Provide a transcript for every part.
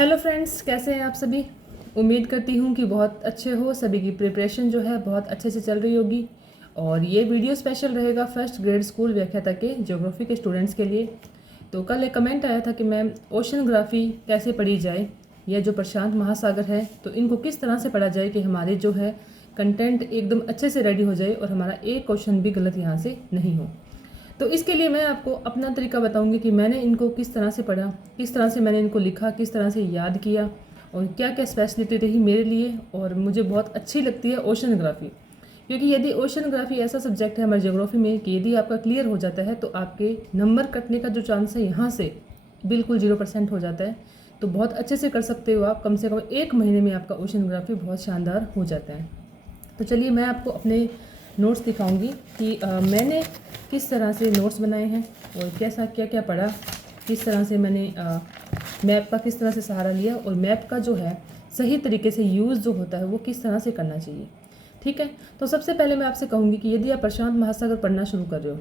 Hello friends, कैसे हैं आप सभी। उम्मीद करती हूँ कि बहुत अच्छे हो। सभी की प्रिपरेशन जो है बहुत अच्छे से चल रही होगी। और ये वीडियो स्पेशल रहेगा फर्स्ट ग्रेड स्कूल व्याख्याता के ज्योग्राफी के स्टूडेंट्स के लिए। तो कल एक कमेंट आया था कि मैम ओशनग्राफी कैसे पढ़ी जाए, या जो प्रशांत महासागर है तो इनको किस तरह से पढ़ा जाए कि हमारे जो है कंटेंट एकदम अच्छे से रेडी हो जाए और हमारा एक क्वेश्चन भी गलत यहाँ से नहीं हो। तो इसके लिए मैं आपको अपना तरीका बताऊंगी कि मैंने इनको किस तरह से पढ़ा, किस तरह से मैंने इनको लिखा, किस तरह से याद किया और क्या क्या स्पेशलिटी रही मेरे लिए। और मुझे बहुत अच्छी लगती है ओशनग्राफी, क्योंकि यदि ओशनग्राफी ऐसा सब्जेक्ट है हमारे ज्योग्राफी में कि यदि आपका क्लियर हो जाता है तो आपके नंबर कटने का जो चांस है यहाँ से बिल्कुल 0% हो जाता है। तो बहुत अच्छे से कर सकते हो आप, कम से कम 1 महीने में आपका ओशनग्राफी बहुत शानदार हो जाता है। तो चलिए मैं आपको अपने नोट्स दिखाऊंगी कि मैंने किस तरह से नोट्स बनाए हैं और कैसा क्या क्या पढ़ा, किस तरह से मैंने मैप का किस तरह से सहारा लिया और मैप का जो है सही तरीके से यूज़ जो होता है वो किस तरह से करना चाहिए। ठीक है, तो सबसे पहले मैं आपसे कहूँगी कि यदि आप प्रशांत महासागर पढ़ना शुरू कर रहे हो,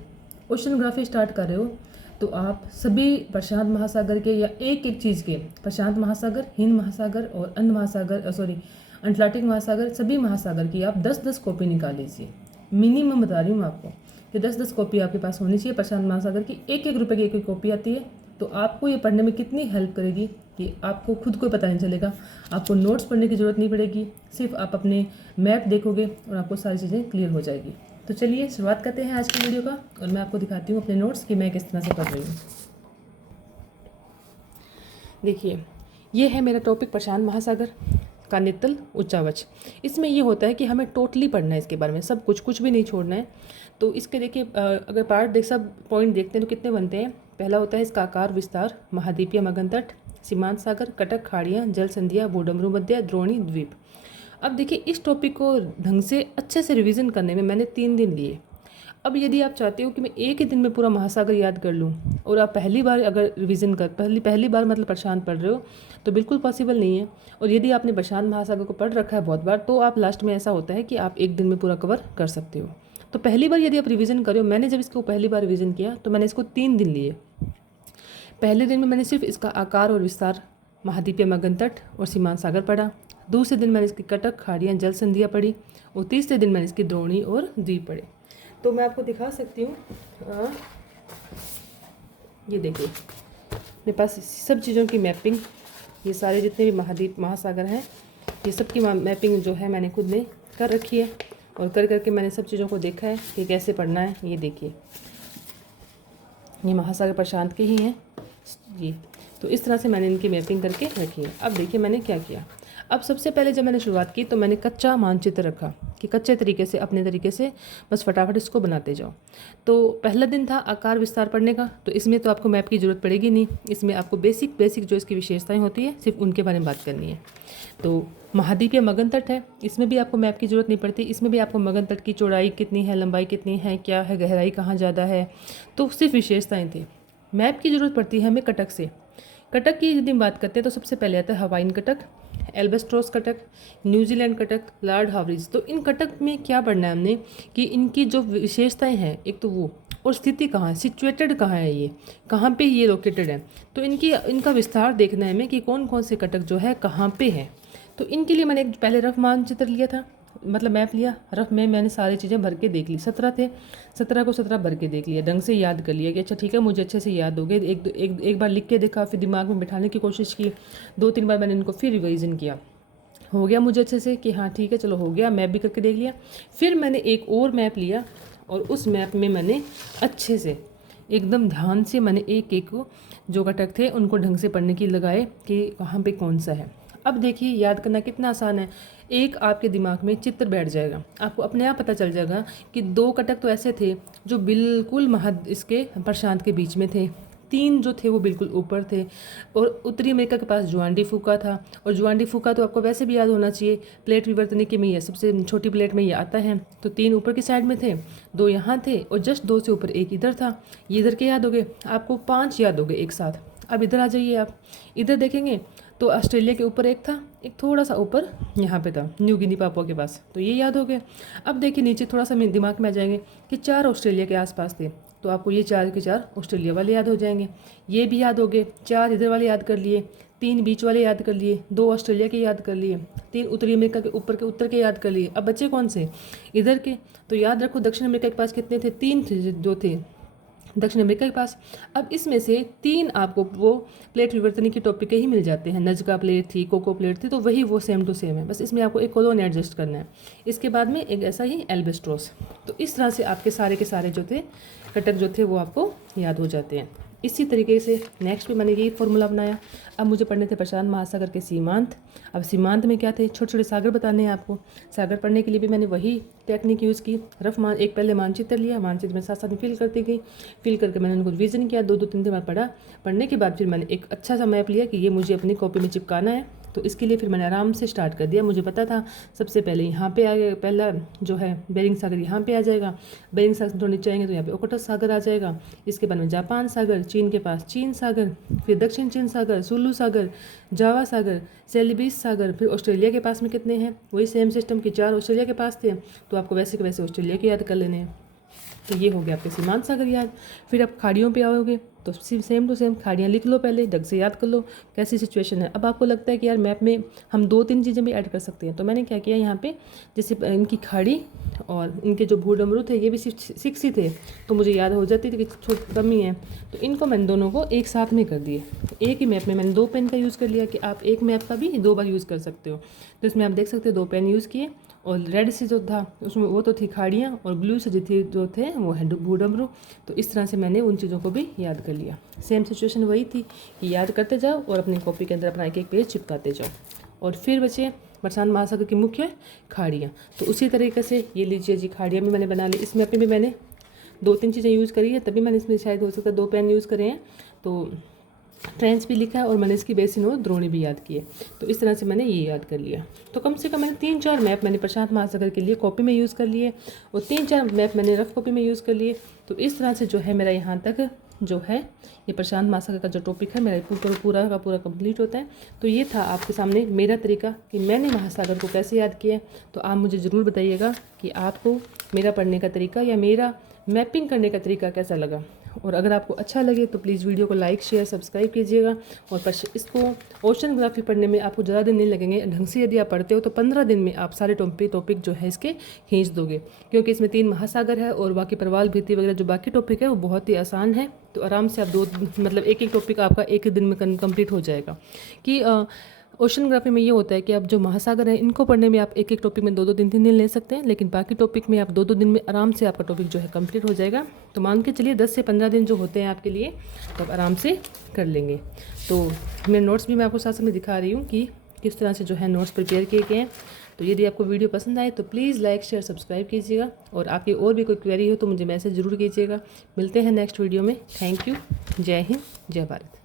ओशनग्राफी स्टार्ट कर रहे हो, तो आप सभी प्रशांत महासागर के या एक एक चीज़ के, प्रशांत महासागर, हिंद महासागर और अंड महासागर, सॉरी अटलांटिक महासागर, सभी महासागर की आप 10-10 कॉपी निकाल लीजिए। मिनिमम बता रही हूँ आपको कि 10-10 कॉपी आपके पास होनी चाहिए। प्रशांत महासागर की एक रुपये की एक कॉपी आती है। तो आपको ये पढ़ने में कितनी हेल्प करेगी कि आपको खुद को पता नहीं चलेगा, आपको नोट्स पढ़ने की ज़रूरत नहीं पड़ेगी, सिर्फ आप अपने मैप देखोगे और आपको सारी चीज़ें क्लियर हो जाएगी। तो चलिए शुरुआत करते हैं आज की वीडियो का और मैं आपको दिखाती हूँ अपने नोट्स कि मैं किस तरह से पढ़ रही हूँ। देखिए, ये है मेरा टॉपिक प्रशांत महासागर का नित्तल उच्चावच। इसमें ये होता है कि हमें टोटली पढ़ना है इसके बारे में, सब कुछ भी नहीं छोड़ना है। तो इसके देखिए अगर पार्ट सब पॉइंट देखते हैं तो कितने बनते हैं। पहला होता है इसका आकार विस्तार, महाद्वीपीय मगन तट, सीमांत सागर, कटक, खाड़ियाँ, जल संधियाँ, भूडमरू मध्य, द्रोणी द्वीप। अब देखिए इस टॉपिक को ढंग से अच्छे से रिवीजन करने में मैंने 3 दिन लिए। अब यदि आप चाहते हो कि मैं एक ही दिन में पूरा महासागर याद कर लूँ और आप पहली बार अगर रिवीजन कर पहली बार मतलब प्रशांत पढ़ रहे हो तो बिल्कुल पॉसिबल नहीं है। और यदि आपने प्रशांत महासागर को पढ़ रखा है बहुत बार तो आप लास्ट में ऐसा होता है कि आप एक दिन में पूरा कवर कर सकते हो। तो पहली बार यदि आप रिवीजन करो, मैंने जब इसको पहली बार रिवीजन किया तो मैंने इसको 3 दिन लिए। पहले दिन में मैंने सिर्फ इसका आकार और विस्तार, महाद्वीपीय मगन तट और सीमांत सागर पढ़ा। दूसरे दिन मैंने इसकी कटक, खाड़ियाँ, जल संधियाँ पढ़ी और तीसरे दिन मैंने इसकी द्रोणी और द्वीप पढ़े। तो मैं आपको दिखा सकती हूँ, ये देखिए मेरे पास सब चीज़ों की मैपिंग, ये सारे जितने भी महाद्वीप महासागर हैं ये सब की मैपिंग जो है मैंने खुद ने कर रखी है और कर करके मैंने सब चीज़ों को देखा है कि कैसे पढ़ना है। ये देखिए ये महासागर प्रशांत के ही हैं ये। तो इस तरह से मैंने इनकी मैपिंग करके रखी है। अब देखिए मैंने क्या किया। अब सबसे पहले जब मैंने शुरुआत की तो मैंने कच्चा मानचित्र रखा कि कच्चे तरीके से अपने तरीके से बस फटाफट इसको बनाते जाओ। तो पहला दिन था आकार विस्तार पढ़ने का, तो इसमें तो आपको मैप की ज़रूरत पड़ेगी नहीं, इसमें आपको बेसिक जो इसकी विशेषताएं होती है सिर्फ उनके बारे में बात करनी है। तो महाद्वीपीय मगन तट है, इसमें भी आपको मैप की ज़रूरत नहीं पड़ती, इसमें भी आपको मगन तट की चौड़ाई कितनी है, लंबाई कितनी है, क्या है, गहराई कहाँ ज़्यादा है, तो सिर्फ विशेषताएँ थी। मैप की ज़रूरत पड़ती है हमें कटक से। कटक की यदि हम बात करते हैं तो सबसे पहले आता है हवाइन कटक, एल्बस्ट्रोस कटक, न्यूजीलैंड कटक, लॉर्ड हावरिज। तो इन कटक में क्या पढ़ना है हमने कि इनकी जो विशेषताएं हैं, एक तो वो और स्थिति कहाँ है, सिचुएटेड कहाँ है, ये कहाँ पे ये लोकेटेड है। तो इनका विस्तार देखना है हमें कि कौन कौन से कटक जो है कहाँ पे है। तो इनके लिए मैंने एक पहले रफ मानचित्र लिया था, मतलब मैप लिया। रफ में मैंने सारी चीज़ें भर के देख ली, 17 थे, 17 को 17 भर के देख लिया, ढंग से याद कर लिया कि अच्छा ठीक है मुझे अच्छे से याद हो गए। एक बार लिख के देखा, फिर दिमाग में बिठाने की कोशिश की, 2-3 बार मैंने इनको फिर रिवीजन किया, हो गया मुझे अच्छे से कि हाँ ठीक है चलो हो गया। मैप भी करके देख लिया। फिर मैंने एक और मैप लिया और उस मैप में मैंने अच्छे से एकदम ध्यान से मैंने एक एक जो कटक थे उनको ढंग से पढ़ने की लगाए कि कहाँ पे कौन सा है। अब देखिए याद करना कितना आसान है, एक आपके दिमाग में चित्र बैठ जाएगा, आपको अपने आप पता चल जाएगा कि 2 कटक तो ऐसे थे जो बिल्कुल इसके प्रशांत के बीच में थे, 3 जो थे वो बिल्कुल ऊपर थे और उत्तरी अमेरिका के पास जुआन डी फूका था। और जुआन डी फूका तो आपको वैसे भी याद होना चाहिए, प्लेट विवर्तनिकी में ये सबसे छोटी प्लेट में ये आता है। तो 3 ऊपर की साइड में थे, 2 यहाँ थे और जस्ट 2 से ऊपर एक इधर था। ये इधर के याद हो गए, आपको 5 याद हो गए एक साथ। अब इधर आ जाइए, आप इधर देखेंगे तो ऑस्ट्रेलिया के ऊपर एक था, एक थोड़ा सा ऊपर यहाँ पे था न्यू गिनी पापुआ के पास, तो ये याद हो गए। अब देखिए नीचे थोड़ा सा दिमाग में आ जाएंगे कि 4 ऑस्ट्रेलिया के आसपास थे, तो आपको ये 4 के 4 ऑस्ट्रेलिया वाले याद हो जाएंगे। ये भी याद हो गए, 4 इधर वाले याद कर लिए, 3 बीच वाले याद कर लिए, 2 ऑस्ट्रेलिया के याद कर लिए, 3 उत्तरी अमेरिका के उत्तर के याद कर लिए। अब बच्चे कौन से, इधर के। तो याद रखो दक्षिण अमेरिका के पास कितने थे, 3 थे जो थे दक्षिण अमेरिका के पास। अब इसमें से 3 आपको वो प्लेट विवर्तनी की टॉपिक के ही मिल जाते हैं। नजका प्लेट थी, कोको प्लेट थी, तो वही वो सेम टू सेम है, बस इसमें आपको एक कॉलोन एडजस्ट करना है। इसके बाद में एक ऐसा ही एल्बेस्ट्रोस। तो इस तरह से आपके सारे के सारे जो थे घटक जो थे वो आपको याद हो जाते हैं। इसी तरीके से नेक्स्ट भी मैंने यही फॉर्मूला अपनाया। अब मुझे पढ़ने थे प्रशांत महासागर के सीमांत। अब सीमांत में क्या थे, छोटे छोटे सागर बताने हैं आपको। सागर पढ़ने के लिए भी मैंने वही टेक्निक यूज़ की। एक पहले मानचित्र लिया, मानचित्र में साथ साथ फिल करती गई, फिल करके मैंने उनको रिवीजन किया, 2-3 बार पढ़ा। पढ़ने के बाद फिर मैंने एक अच्छा सा मैप लिया कि ये मुझे अपनी कॉपी में चिपकाना है। तो इसके लिए फिर मैंने आराम से स्टार्ट कर दिया। मुझे पता था सबसे पहले यहाँ पे आ गया, पहला जो है बेरिंग सागर यहाँ पे आ जाएगा। बेरिंग सागर थोड़ा नीचे आएंगे तो यहाँ पे ओखोटस सागर आ जाएगा। इसके बाद में जापान सागर, चीन के पास चीन सागर, फिर दक्षिण चीन सागर, सुलू सागर, जावा सागर, सेलिबीस सागर, फिर ऑस्ट्रेलिया के पास में कितने हैं, वही सेम सिस्टम के 4 ऑस्ट्रेलिया के पास थे, तो आपको वैसे के वैसे ऑस्ट्रेलिया के याद कर लेने हैं। तो ये हो गया आपके सीमांत सागर याद। फिर आप खाड़ियों पे आओगे तो सेम टू सेम खाड़ियाँ लिख लो, पहले ढंग से याद कर लो कैसी सिचुएशन है। अब आपको लगता है कि यार मैप में हम 2-3 चीज़ें भी ऐड कर सकते हैं, तो मैंने क्या किया यहाँ पे, जैसे इनकी खाड़ी और इनके जो भूडमरू थे ये भी सिर्फ 6 ही थे, तो मुझे याद हो जाती थी कि छोटी कम ही है, तो इनको मैंने दोनों को एक साथ में कर दिए। एक ही मैप में मैंने 2 पेन का यूज़ कर लिया कि आप एक मैप का भी 2 बार यूज़ कर सकते हो। तो इसमें आप देख सकते हो 2 पेन यूज़ किए, और रेड से जो था उसमें वो तो थी खाड़ियाँ, और ब्लू से जो थे वो है भूडमरू। तो इस तरह से मैंने उन चीज़ों को भी याद कर लिया। सेम सिचुएशन वही थी कि याद करते जाओ और अपनी कॉपी के अंदर अपना एक पेज चिपकाते जाओ। और फिर बचे प्रशांत महासागर की मुख्य खाड़ियाँ। तो उसी तरीके से ये लीजिए जी, खाड़ियाँ भी मैंने बना ली। इसमें अपनी भी मैंने 2-3 चीज़ें यूज़ करी है, तभी मैंने इसमें शायद हो सकता है 2 पेन यूज़ करे हैं। तो ट्रेंच भी लिखा है और मैंने इसकी बेसिन और द्रोणी भी याद की है। तो इस तरह से मैंने ये याद कर लिया। तो कम से कम मैंने 3-4 मैप मैंने प्रशांत महासागर के लिए कॉपी में यूज़ कर लिए, और 3-4 मैप मैंने रफ कॉपी में यूज़ कर लिए। तो इस तरह से जो है मेरा यहाँ तक जो है ये प्रशांत महासागर का जो टॉपिक है मेरा पूरा का पूरा कंप्लीट होता है। तो ये था आपके सामने मेरा तरीका कि मैंने महासागर को कैसे याद किया। तो आप मुझे ज़रूर बताइएगा कि आपको मेरा पढ़ने का तरीका या मेरा मैपिंग करने का तरीका कैसा लगा। और अगर आपको अच्छा लगे तो प्लीज़ वीडियो को लाइक शेयर सब्सक्राइब कीजिएगा। और इसको ओशनोग्राफी पढ़ने में आपको ज़्यादा दिन नहीं लगेंगे। ढंग से यदि आप पढ़ते हो तो 15 दिन में आप सारे टॉपिक जो है इसके खींच दोगे, क्योंकि इसमें 3 महासागर है और बाकी प्रवाल भित्ति वगैरह जो बाकी टॉपिक है वो बहुत ही आसान है। तो आराम से आप एक टॉपिक आपका एक ही दिन में कंप्लीट हो जाएगा। कि ओशनोग्राफी में ये होता है कि आप जो महासागर है इनको पढ़ने में आप एक टॉपिक में 2-2 3-3 दिन ले सकते हैं, लेकिन बाकी टॉपिक में आप 2-2 दिन में आराम से आपका टॉपिक जो है कंप्लीट हो जाएगा। तो मान के चलिए 10 से 15 दिन जो होते हैं आपके लिए, तो आप आराम से कर लेंगे। तो मेरे नोट्स भी मैं आपको साथ में दिखा रही हूँ कि किस तरह से जो है नोट्स प्रिपेयर किए गए हैं। तो यदि आपको वीडियो पसंद आए तो प्लीज़ लाइक शेयर सब्सक्राइब कीजिएगा, और आपकी और भी कोई क्वेरी हो तो मुझे मैसेज ज़रूर कीजिएगा। मिलते हैं नेक्स्ट वीडियो में। Thank you. जय हिंद, जय भारत।